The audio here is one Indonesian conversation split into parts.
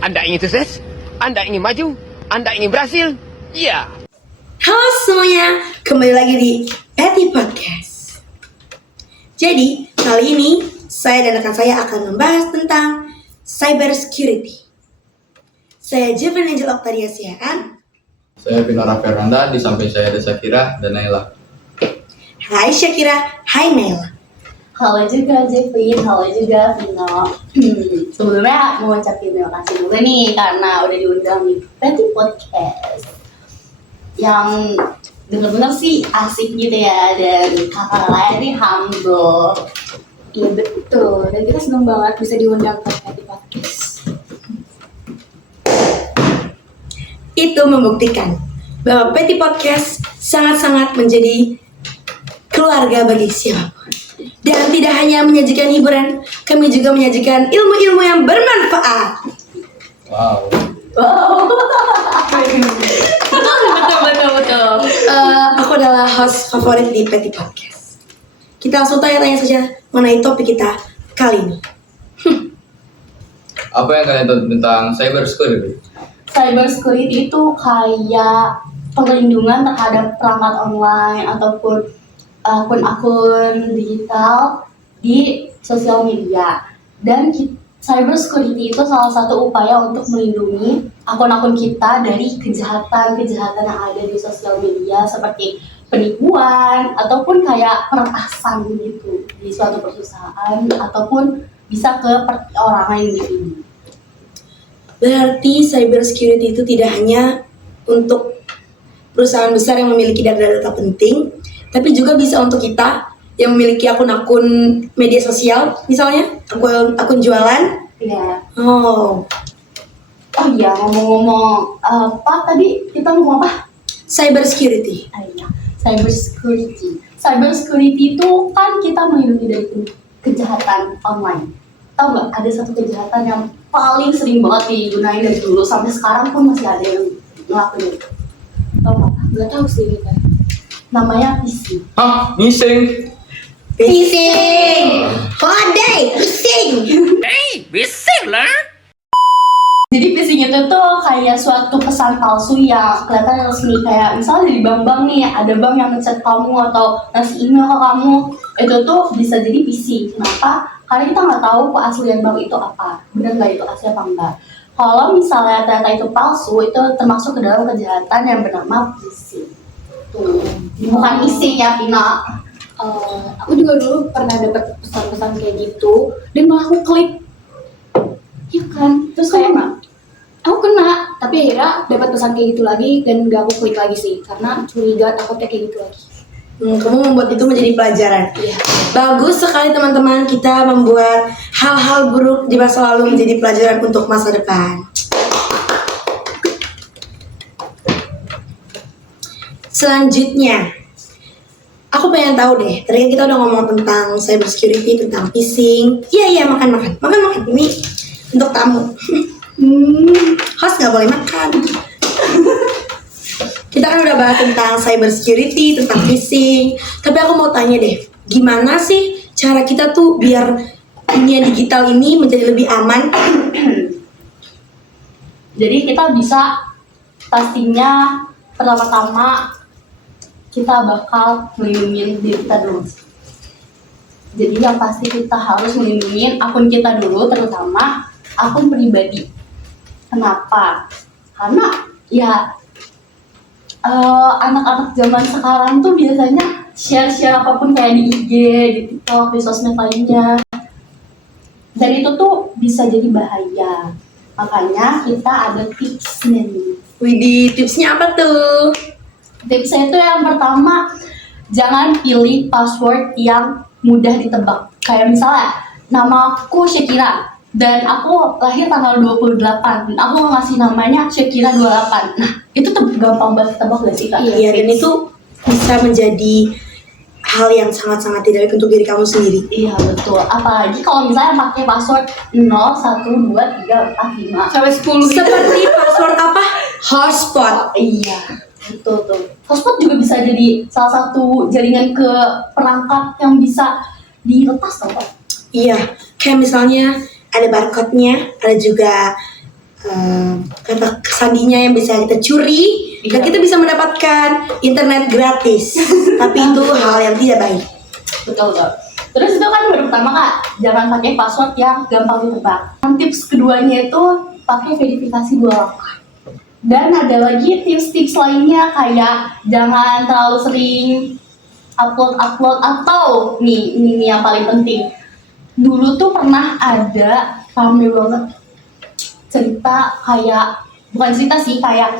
Anda ingin sukses? Anda ingin maju? Anda ingin berhasil? Ya. Halo semuanya, kembali lagi di Petty Podcast. Jadi, kali ini saya dan rekan saya akan membahas tentang cyber security. Saya Jevin Angel Octaria Sihaan. Saya Pinora Fernanda, di samping saya ada Syakira dan Naila. Hai Syakira, hai Naila. Halo juga Jeffrey, halo juga Vino. Sebelumnya mau ucapin terima kasih dulu nih karena udah diundang di Petty Podcast. Yang bener-bener sih asik gitu ya, dan kakak lain nih humble. Iya betul, dan kita senang banget bisa diundang ke Petty Podcast. Itu membuktikan bahwa Petty Podcast sangat-sangat menjadi keluarga bagi siapapun. Dan tidak hanya menyajikan hiburan, kami juga menyajikan ilmu-ilmu yang bermanfaat. Wow. Betul. Aku adalah host favorit di Petty Podcast. Kita langsung tanya-tanya saja mengenai topik kita kali ini. Apa yang kalian tahu tentang cyber security? Cyber security itu kayak perlindungan terhadap perangkat online ataupun akun-akun digital di sosial media. Dan cyber security itu salah satu upaya untuk melindungi akun-akun kita dari kejahatan-kejahatan yang ada di sosial media seperti penipuan ataupun kayak peretasan gitu di suatu perusahaan ataupun bisa ke perorangan individu. Berarti cyber security itu tidak hanya untuk perusahaan besar yang memiliki data-data penting, tapi juga bisa untuk kita yang memiliki akun-akun media sosial, misalnya akun jualan. Iya. Oh, Oh iya, ngomong-ngomong apa tadi kita ngomong apa? cyber security. Iya, cyber security. Cyber security itu kan kita melindungi dari kejahatan online. Tahu nggak? Ada satu kejahatan yang paling sering banget digunain dari dulu sampai sekarang pun masih ada yang ngelakuin itu. Tahu nggak? Gak tahu sih kita. Namanya phishing. Hah? Phishing? Phishing. Hodai, phishing. Hey, bising lah. Jadi phishing itu tuh kayak suatu pesan palsu yang kelihatan resmi, kayak misalnya dari bank-bank nih, ada bank yang ngechat kamu atau ngasih email ke kamu, itu tuh bisa jadi phishing. Kenapa? Karena kita nggak tahu keaslian bank itu apa, benar nggak itu asli apa enggak. Kalau misalnya ternyata itu palsu, itu termasuk ke dalam kejahatan yang bernama phishing. Tuh, bukan phishing ya, Pina. Aku juga dulu pernah dapat pesan-pesan kayak gitu dan malah aku klik. Iya kan? Terus kayak mana? Aku kena, tapi akhirnya dapat pesan kayak gitu lagi dan gak aku klik lagi sih karena curiga takutnya kayak gitu lagi. Kamu membuat itu menjadi pelajaran. Iya. Bagus sekali teman-teman, kita membuat hal-hal buruk di masa lalu menjadi pelajaran untuk masa depan. Selanjutnya, aku pengen tahu deh. Tadi kan kita udah ngomong tentang cyber security, tentang phishing. Iya, makan. Ini untuk tamu. Host nggak boleh makan. Kita kan udah bahas tentang cyber security, tentang phishing. Tapi aku mau tanya deh, gimana sih cara kita tuh biar dunia digital ini menjadi lebih aman? Jadi kita bisa, pastinya pertama-tama kita bakal melindungi diri kita dulu. Jadi yang pasti kita harus melindungi akun kita dulu, terutama akun pribadi. Kenapa? Karena ya anak-anak zaman sekarang tuh biasanya share apapun kayak di IG, di TikTok, di sosmed lainnya. Dan itu tuh bisa jadi bahaya. Makanya kita ada tipsnya nih. Widih, tipsnya apa tuh? Tipsnya itu yang pertama, jangan pilih password yang mudah ditebak. Kayak misalnya, nama aku Syakira dan aku lahir tanggal 28 dan aku ngasih namanya Syakira 28. Nah, itu tuh gampang banget ditebak gak sih, Kak? Iya, dan itu bisa menjadi hal yang sangat-sangat tidak baik untuk diri kamu sendiri. Iya, betul. Apalagi kalau misalnya pakai password 0, 1, 2, 3, 4, 5 Sampai 10 gitu. Seperti password apa? Hotspot. Iya, betul tuh. Hotspot juga bisa jadi salah satu jaringan ke perangkat yang bisa diretas, tau Pak? Iya, kayak misalnya ada barcode-nya, ada juga kata sandinya yang bisa kita curi dan Iya. kita bisa mendapatkan internet gratis. Tapi itu hal yang tidak baik. Betul. Terus itu kan baru pertama Kak, jangan pakai password yang gampang ditebak. Tips keduanya itu pakai verifikasi 2 langkah. Dan ada lagi tips-tips lainnya kayak jangan terlalu sering upload atau ini yang paling penting. Dulu tuh pernah ada rame banget cerita kayak bukan cerita sih kayak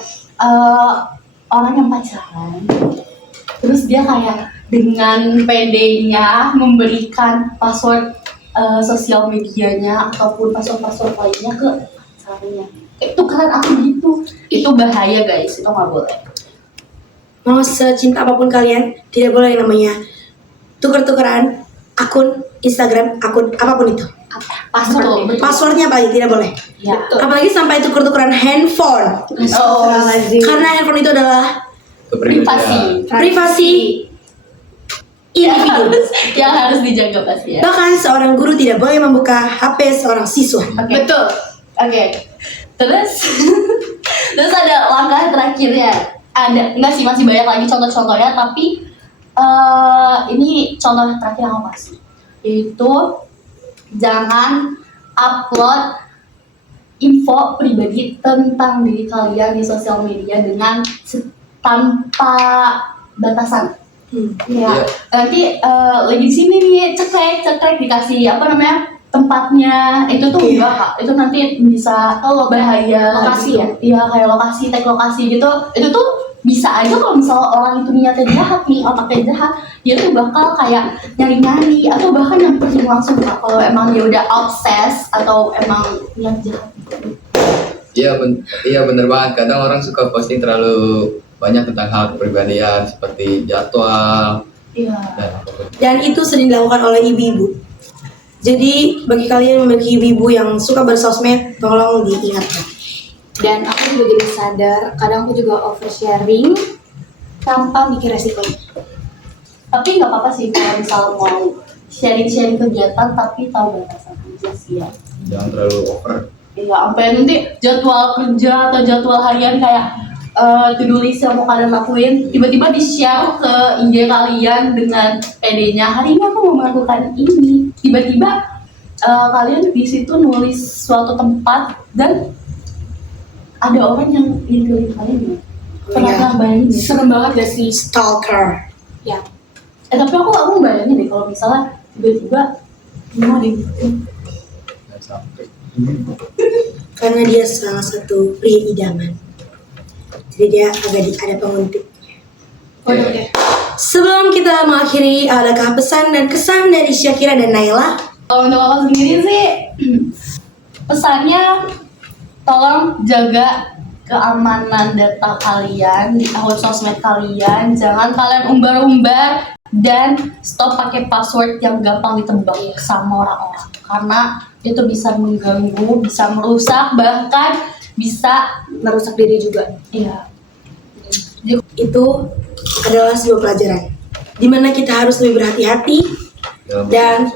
orang yang pacaran terus dia kayak dengan PD-nya memberikan password sosial medianya ataupun password lainnya ke pacarnya. Itu keren aku gitu. Itu bahaya guys, itu nggak boleh. Mau secinta apapun kalian, tidak boleh yang namanya tuker-tukeran akun Instagram, akun apapun itu. Password betul. Passwordnya apalagi tidak boleh. Ya. Apalagi sampai tuker-tukeran handphone. Oh, Karena handphone itu adalah privasi. privasi individu. Yang harus dijaga pasti ya. Bahkan seorang guru tidak boleh membuka HP seorang siswa. Oke. Betul. Oke. Terus terus ada langkah terakhirnya. Ada enggak sih masih banyak lagi contoh-contohnya tapi ini contoh terakhir yang apa sih? Yaitu jangan upload info pribadi tentang diri kalian di sosial media dengan tanpa batasan. Ya, Iya. nanti lagi di sini nih cekrek dikasih apa namanya tempatnya itu tuh Iya. enggak Kak, itu nanti bisa bahaya Lokasi ya? Iya kayak lokasi tag lokasi gitu itu tuh bisa aja kalau misalnya orang itu niatnya jahat nih otaknya jahat dia tuh bakal kayak nyari atau bahkan nyamperin langsung Kak kalau emang dia udah obses atau emang niat jahat gitu. Iya bener banget. Kadang orang suka posting terlalu banyak tentang hal kepribadian seperti jadwal Iya. dan apapun. Dan itu sering dilakukan oleh ibu-ibu. Jadi bagi kalian yang memiliki ibu-ibu yang suka bersosmed, tolong diingatkan. Dan aku juga jadi sadar, kadang aku juga oversharing tanpa mikir resikonya. Tapi nggak apa-apa sih kalau misal mau sharing kegiatan tapi tahu batasan aja sih ya. Jangan terlalu over. Iya, sampai nanti jadwal kerja atau jadwal harian kayak to-do list yang mau kalian lakuin tiba-tiba di-share ke IG kalian dengan PD-nya hari ini aku mau melakukan ini tiba-tiba kalian di situ nulis suatu tempat dan ada orang yang ngintilin kalian ya. Pernah bayangin deh. Serem banget gak sih? Stalker. Ya. Tapi aku bayangin deh kalau misalnya tiba-tiba mau dibikin Jangan sampai. Karena dia salah satu pria idaman. Jadi dia agak ada penguntit. Oke. Sebelum kita mengakhiri, adakah pesan dan kesan dari Syakira dan Naila? Kalau untuk aku sendiri sih pesannya tolong jaga keamanan data kalian di akun sosmed kalian, jangan kalian umbar-umbar dan stop pakai password yang gampang ditebak sama orang-orang karena itu bisa mengganggu, bisa merusak, bahkan bisa Merusak diri juga. iya. Itu adalah sebuah pelajaran di mana kita harus lebih berhati-hati dan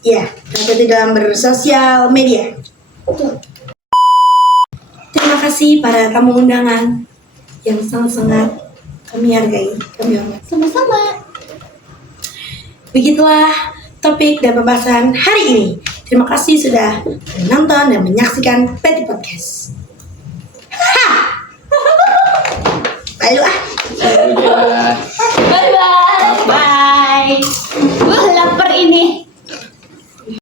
ya, hati-hati dalam bersosial media. Terima kasih para tamu undangan yang sangat-sangat kami hargai, kami hormati. Sama-sama. Begitulah topik dan pembahasan hari ini. Terima kasih sudah menonton dan menyaksikan Petty Podcast. Ha! Lalu